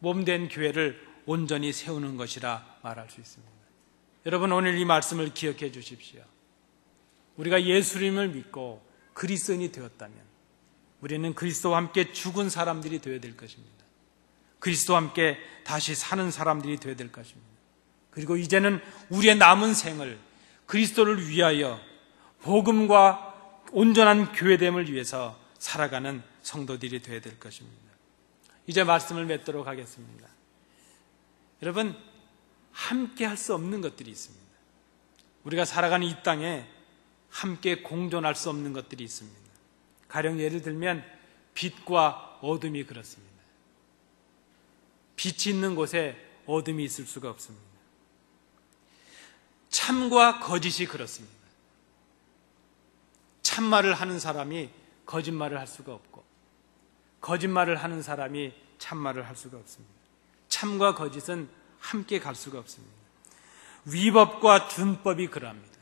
몸된 교회를 온전히 세우는 것이라 말할 수 있습니다. 여러분, 오늘 이 말씀을 기억해 주십시오. 우리가 예수님을 믿고 그리스도인이 되었다면 우리는 그리스도와 함께 죽은 사람들이 되어야 될 것입니다. 그리스도와 함께 다시 사는 사람들이 되어야 될 것입니다. 그리고 이제는 우리의 남은 생을 그리스도를 위하여 복음과 온전한 교회됨을 위해서 살아가는 성도들이 되어야 될 것입니다. 이제 말씀을 맺도록 하겠습니다. 여러분, 함께 할 수 없는 것들이 있습니다. 우리가 살아가는 이 땅에 함께 공존할 수 없는 것들이 있습니다. 가령 예를 들면 빛과 어둠이 그렇습니다. 빛이 있는 곳에 어둠이 있을 수가 없습니다. 참과 거짓이 그렇습니다. 참말을 하는 사람이 거짓말을 할 수가 없고, 거짓말을 하는 사람이 참말을 할 수가 없습니다. 참과 거짓은 함께 갈 수가 없습니다. 위법과 준법이 그러합니다.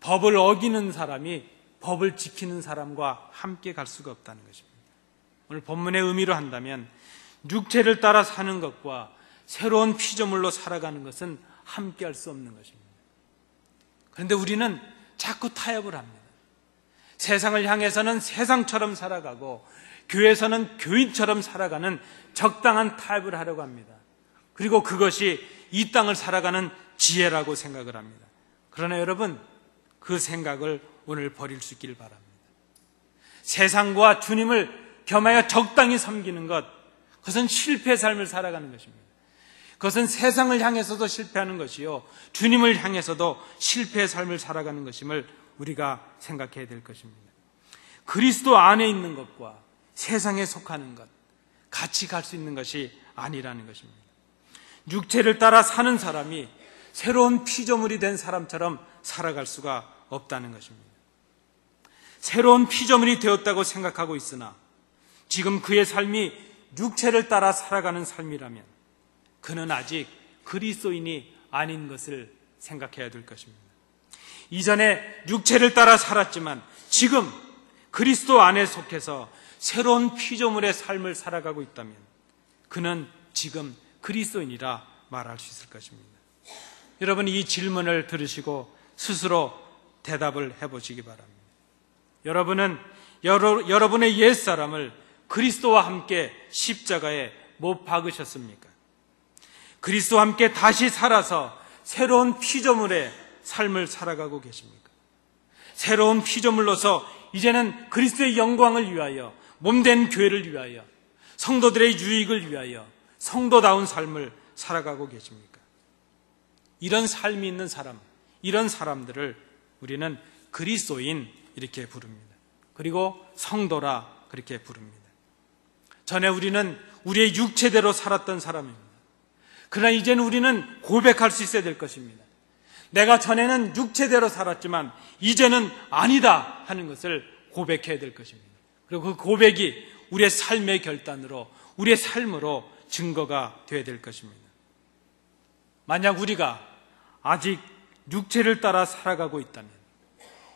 법을 어기는 사람이 법을 지키는 사람과 함께 갈 수가 없다는 것입니다. 오늘 본문의 의미로 한다면 육체를 따라 사는 것과 새로운 피조물로 살아가는 것은 함께 할 수 없는 것입니다. 그런데 우리는 자꾸 타협을 합니다. 세상을 향해서는 세상처럼 살아가고 교회에서는 교인처럼 살아가는 적당한 타협을 하려고 합니다. 그리고 그것이 이 땅을 살아가는 지혜라고 생각을 합니다. 그러나 여러분, 그 생각을 오늘 버릴 수 있기를 바랍니다. 세상과 주님을 겸하여 적당히 섬기는 것, 그것은 실패의 삶을 살아가는 것입니다. 그것은 세상을 향해서도 실패하는 것이요, 주님을 향해서도 실패의 삶을 살아가는 것임을 우리가 생각해야 될 것입니다. 그리스도 안에 있는 것과 세상에 속하는 것, 같이 갈 수 있는 것이 아니라는 것입니다. 육체를 따라 사는 사람이 새로운 피조물이 된 사람처럼 살아갈 수가 없다는 것입니다. 새로운 피조물이 되었다고 생각하고 있으나 지금 그의 삶이 육체를 따라 살아가는 삶이라면 그는 아직 그리스도인이 아닌 것을 생각해야 될 것입니다. 이전에 육체를 따라 살았지만 지금 그리스도 안에 속해서 새로운 피조물의 삶을 살아가고 있다면 그는 지금 그리스도인이라 말할 수 있을 것입니다. 여러분, 이 질문을 들으시고 스스로 대답을 해보시기 바랍니다. 여러분은 여러분의 옛사람을 그리스도와 함께 십자가에 못 박으셨습니까? 그리스도와 함께 다시 살아서 새로운 피조물의 삶을 살아가고 계십니까? 새로운 피조물로서 이제는 그리스도의 영광을 위하여, 몸된 교회를 위하여, 성도들의 유익을 위하여 성도다운 삶을 살아가고 계십니까? 이런 삶이 있는 사람, 이런 사람들을 우리는 그리스도인 이렇게 부릅니다. 그리고 성도라 그렇게 부릅니다. 전에 우리는 우리의 육체대로 살았던 사람입니다. 그러나 이제는 우리는 고백할 수 있어야 될 것입니다. 내가 전에는 육체대로 살았지만 이제는 아니다 하는 것을 고백해야 될 것입니다. 그리고 그 고백이 우리의 삶의 결단으로, 우리의 삶으로 증거가 되어야 될 것입니다. 만약 우리가 아직 육체를 따라 살아가고 있다면,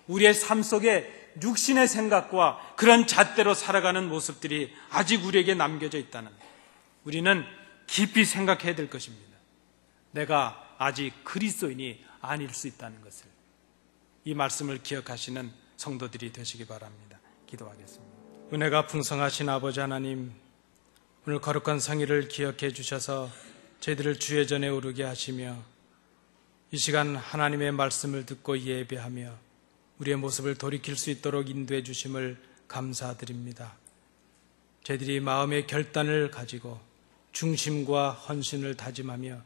우리의 삶 속에 육신의 생각과 그런 잣대로 살아가는 모습들이 아직 우리에게 남겨져 있다면 우리는 깊이 생각해야 될 것입니다. 내가 아직 그리스도인이 아닐 수 있다는 것을. 이 말씀을 기억하시는 성도들이 되시기 바랍니다. 기도하겠습니다. 은혜가 풍성하신 아버지 하나님, 오늘 거룩한 성일을 기억해 주셔서 저희들을 주의 전에 오르게 하시며 이 시간 하나님의 말씀을 듣고 예배하며 우리의 모습을 돌이킬 수 있도록 인도해 주심을 감사드립니다. 저희들이 마음의 결단을 가지고 중심과 헌신을 다짐하며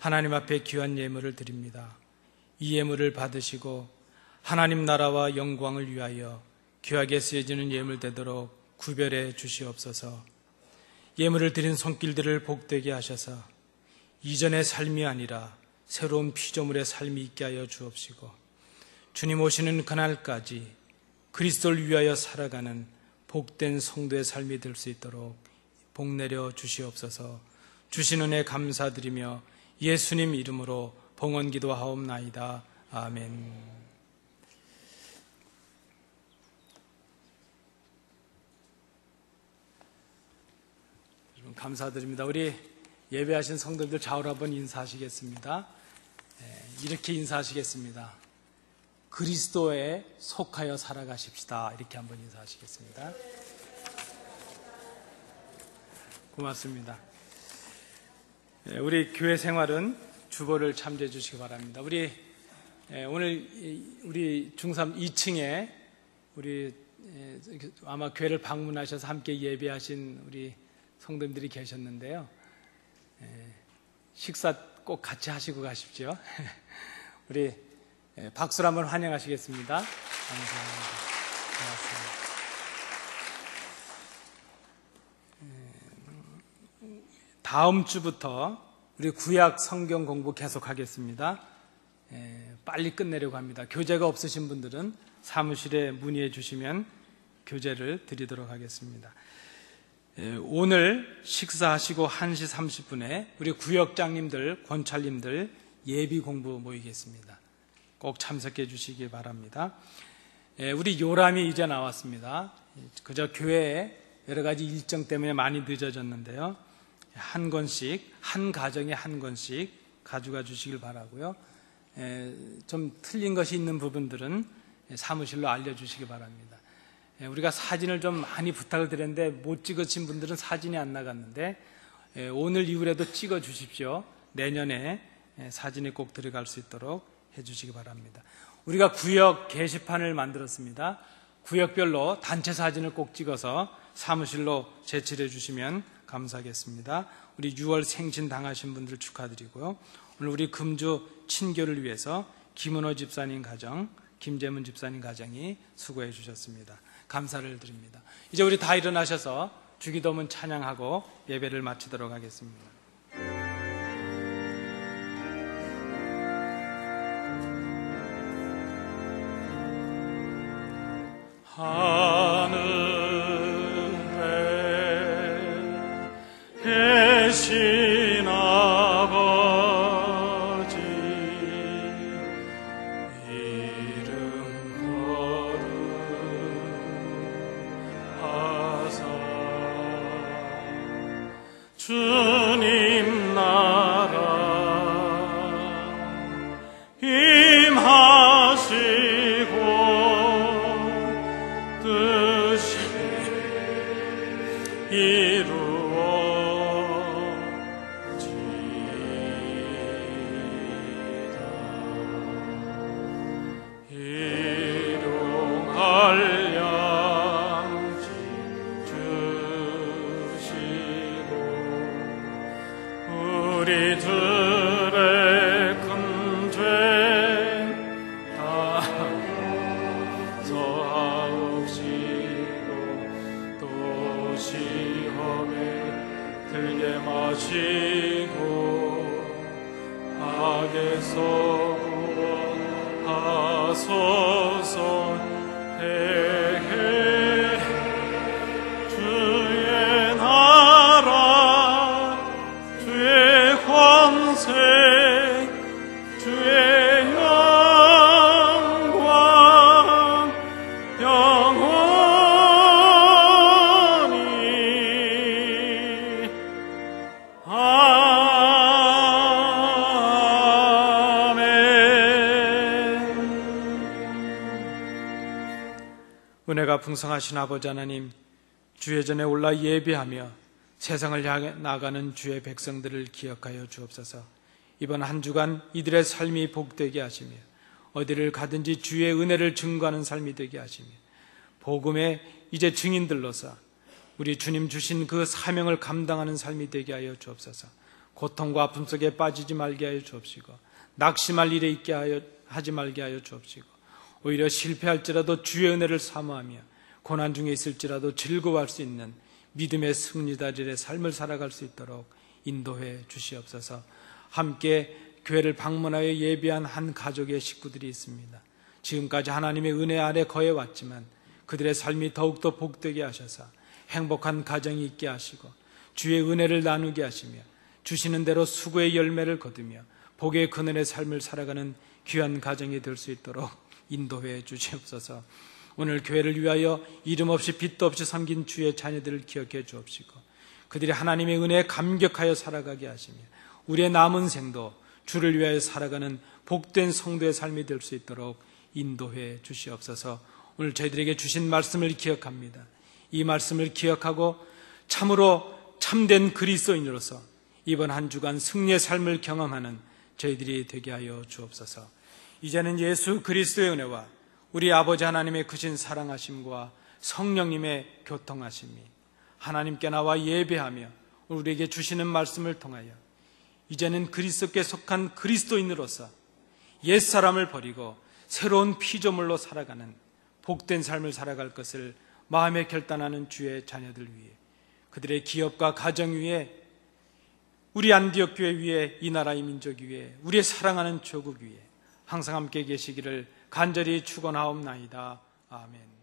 하나님 앞에 귀한 예물을 드립니다. 이 예물을 받으시고 하나님 나라와 영광을 위하여 귀하게 쓰여지는 예물 되도록 구별해 주시옵소서. 예물을 드린 손길들을 복되게 하셔서 이전의 삶이 아니라 새로운 피조물의 삶이 있게 하여 주옵시고, 주님 오시는 그날까지 그리스도를 위하여 살아가는 복된 성도의 삶이 될 수 있도록 복 내려 주시옵소서. 주신 은혜 감사드리며 예수님 이름으로 봉헌 기도하옵나이다. 아멘. 여러분 감사드립니다. 우리 예배하신 성도들 좌우로 한번 인사하시겠습니다. 이렇게 인사하시겠습니다. 그리스도에 속하여 살아가십시다. 이렇게 한번 인사하시겠습니다. 고맙습니다. 우리 교회 생활은 주보를 참조해 주시기 바랍니다. 오늘 우리 중삼 2층에 우리 아마 교회를 방문하셔서 함께 예배하신 우리 성도님들이 계셨는데요. 식사 꼭 같이 하시고 가십시오. 우리 박수로 한번 환영하시겠습니다. 감사합니다. 고맙습니다. 다음 주부터 우리 구약 성경 공부 계속하겠습니다. 빨리 끝내려고 합니다. 교재가 없으신 분들은 사무실에 문의해 주시면 교재를 드리도록 하겠습니다. 오늘 식사하시고 1시 30분에 우리 구역장님들, 권찰님들 예비 공부 모이겠습니다. 꼭 참석해 주시기 바랍니다. 우리 요람이 이제 나왔습니다. 그저 교회에 여러 가지 일정 때문에 많이 늦어졌는데요. 한 권씩, 한 가정에 한 권씩 가져가 주시길 바라고요. 좀 틀린 것이 있는 부분들은 사무실로 알려주시기 바랍니다. 우리가 사진을 좀 많이 부탁을 드렸는데 못 찍으신 분들은 사진이 안 나갔는데 오늘 이후에도 찍어 주십시오. 내년에 사진이 꼭 들어갈 수 있도록 해주시기 바랍니다. 우리가 구역 게시판을 만들었습니다. 구역별로 단체 사진을 꼭 찍어서 사무실로 제출해 주시면 감사하겠습니다. 우리 6월 생신 당하신 분들 축하드리고요. 오늘 우리 금주 친교를 위해서 김은호 집사님 가정, 김재문 집사님 가정이 수고해 주셨습니다. 감사를 드립니다. 이제 우리 다 일어나셔서 주기도문 찬양하고 예배를 마치도록 하겠습니다. 하늘에 계신 아버지 이름 거룩하사 주님 나라 임하시고 뜻이 일용할 양식 주시고 우리들의 큰 죄 다 사하옵시고 또 시험에 들게 마시고 악에서 구원하소서. 주의 나라 주의 권세 주의 영광 영원히 은혜가 풍성하신 아버지 하나님, 주의 전에 올라 예배하며 세상을 향해 나가는 주의 백성들을 기억하여 주옵소서. 이번 한 주간 이들의 삶이 복되게 하시며 어디를 가든지 주의 은혜를 증거하는 삶이 되게 하시며 복음의 이제 증인들로서 우리 주님 주신 그 사명을 감당하는 삶이 되게 하여 주옵소서. 고통과 아픔 속에 빠지지 말게 하여 주옵시고 낙심할 일에 있게 하지 말게 하여 주옵시고 오히려 실패할지라도 주의 은혜를 사모하며 고난 중에 있을지라도 즐거워할 수 있는 믿음의 승리자들의 삶을 살아갈 수 있도록 인도해 주시옵소서. 함께 교회를 방문하여 예배한 한 가족의 식구들이 있습니다. 지금까지 하나님의 은혜 아래 거해 왔지만 그들의 삶이 더욱더 복되게 하셔서 행복한 가정이 있게 하시고 주의 은혜를 나누게 하시며 주시는 대로 수고의 열매를 거두며 복의 그늘의 삶을 살아가는 귀한 가정이 될 수 있도록 인도해 주시옵소서. 오늘 교회를 위하여 이름 없이 빛도 없이 섬긴 주의 자녀들을 기억해 주옵시고 그들이 하나님의 은혜에 감격하여 살아가게 하시며 우리의 남은 생도 주를 위하여 살아가는 복된 성도의 삶이 될 수 있도록 인도해 주시옵소서. 오늘 저희들에게 주신 말씀을 기억합니다. 이 말씀을 기억하고 참으로 참된 그리스도인으로서 이번 한 주간 승리의 삶을 경험하는 저희들이 되게 하여 주옵소서. 이제는 예수 그리스도의 은혜와 우리 아버지 하나님의 크신 사랑하심과 성령님의 교통하심이 하나님께 나와 예배하며 우리에게 주시는 말씀을 통하여 이제는 그리스도께 속한 그리스도인으로서 옛사람을 버리고 새로운 피조물로 살아가는 복된 삶을 살아갈 것을 마음에 결단하는 주의 자녀들 위해 그들의 기업과 가정 위에 우리 안디옥 교회 위에 이 나라의 민족 위에 우리의 사랑하는 조국 위에 항상 함께 계시기를 간절히 축원하옵나이다. 아멘.